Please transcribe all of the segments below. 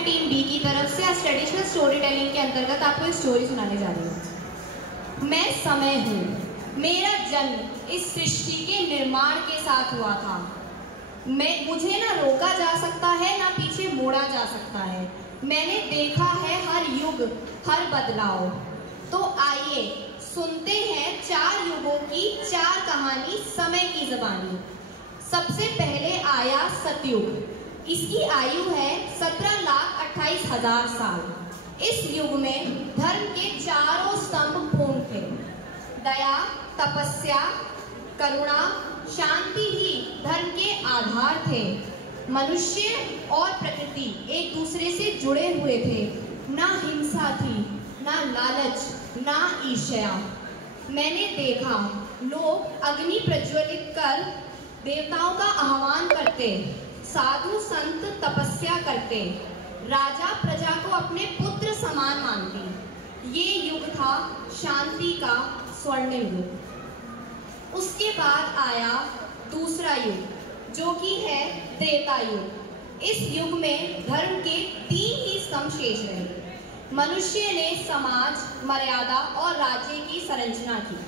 मैं team B की तरफ से आज ट्रेडिशनल स्टोरी टेलिंग के अंतर्गत आपको एक स्टोरी सुनाने जा रही हूँ। मैं समय हूँ। मेरा जन्म इस सृष्टि के निर्माण के साथ हुआ था। मुझे ना रोका जा सकता है ना पीछे मोड़ा जा सकता है। मैंने देखा है हर युग, हर बदलाव। तो आइए सुनते हैं 4 युगों की 4 कहानी समय की ज़बानी। सबसे पहले आया सतयुग। इसकी आयु है 17,28,000 साल। इस युग में धर्म के चारों स्तंभ पूर्ण थे। दया, तपस्या, करुणा, शांति ही धर्म के आधार थे। मनुष्य और प्रकृति एक दूसरे से जुड़े हुए थे। ना हिंसा थी, ना लालच, ना ईर्ष्या। मैंने देखा लोग अग्नि प्रज्वलित कर देवताओं का आह्वान करते, साधु संत तपस्या करते, राजा प्रजा को अपने पुत्र समान मानती। ये युग था शांति का स्वर्णिम युग। उसके बाद आया दूसरा युग जो कि है त्रेता युग। इस युग में धर्म के 3 ही स्तंभ शेष रहे। मनुष्य ने समाज, मर्यादा और राज्य की संरचना की।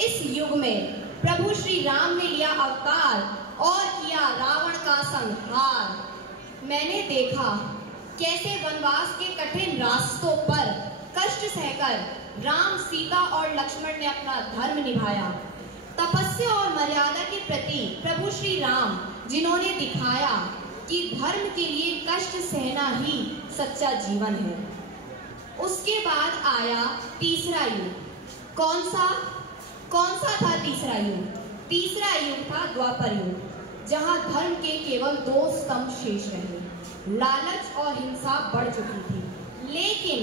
इस युग में प्रभु श्री राम ने लिया अवतार और किया रावण का संहार। मैंने देखा कैसे वनवास के कठिन रास्तों पर कष्ट सहकर राम, सीता और लक्ष्मण ने अपना धर्म निभाया। तपस्या और मर्यादा के प्रति प्रभु श्री राम जिन्होंने दिखाया कि धर्म के लिए कष्ट सहना ही सच्चा जीवन है। उसके बाद आया तीसरा युग। कौन सा था तीसरा युग? तीसरा युग था द्वापर युग, जहां धर्म के केवल 2 स्तंभ शेष रहे। लालच और हिंसा बढ़ चुकी थी। लेकिन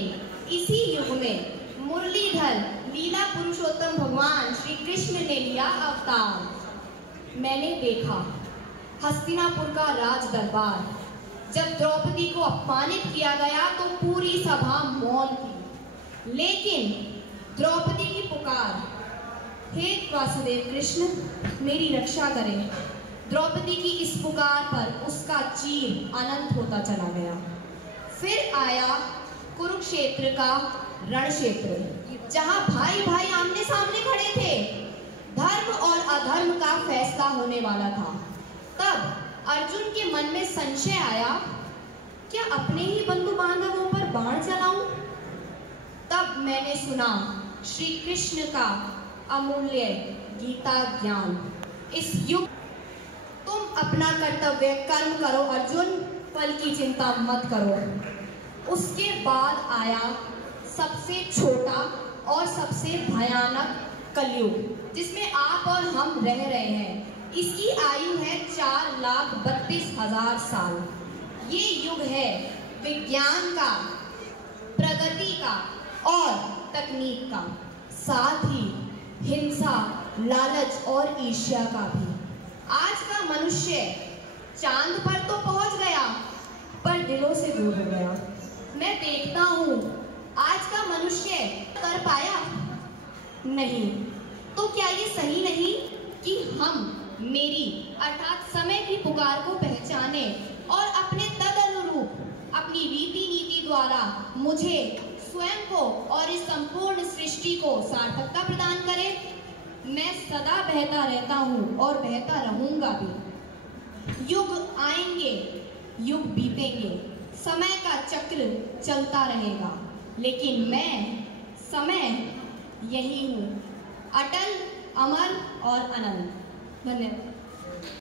इसी युग में मुरलीधर लीला पुरुषोत्तम भगवान श्री कृष्ण ने लिया अवतार। मैंने देखा हस्तिनापुर का राज दरबार। जब द्रौपदी को अपमानित किया गया तो पूरी सभा मौन थी। लेकिन द्रौपदी की पुकार, हे वासुदेव कृष्ण मेरी रक्षा करें, द्रौपदी की इस पुकार पर उसका चीर अनंत होता चला गया। फिर आया कुरुक्षेत्र का रण क्षेत्र, जहां भाई भाई आमने सामने खड़े थे। धर्म और अधर्म का फैसला होने वाला था। तब अर्जुन के मन में संशय आया, क्या अपने ही बंधु बांधवों पर बाण चलाऊं? तब मैंने सुना श्री कृष्ण का अमूल्य गीता ज्ञान। इस युग तुम अपना कर्तव्य कर्म करो अर्जुन, फल की चिंता मत करो। उसके बाद आया सबसे छोटा और सबसे भयानक कलयुग, जिसमें आप और हम रह रहे हैं। इसकी आयु है 4,32,000 साल। ये युग है विज्ञान का, प्रगति का और तकनीक का, साथ ही हिंसा, लालच और ईर्ष्या का भी। आज का मनुष्य चांद पर तो पहुंच गया पर दिलों से दूर हो गया। मैं देखता हूँ आज का मनुष्य कर पाया नहीं। तो क्या ये सही नहीं कि हम मेरी अर्थात समय की पुकार को पहचाने और अपने तदनुरूप अपनी रीति नीति द्वारा मुझे, स्वयं को और इस संपूर्ण सृष्टि को सार्थकता प्रदान करें? मैं सदा बहता रहता हूँ और बहता रहूंगा भी। युग आएंगे, युग बीतेंगे, समय का चक्र चलता रहेगा, लेकिन मैं समय यही हूँ, अटल, अमर और अनंत। धन्यवाद।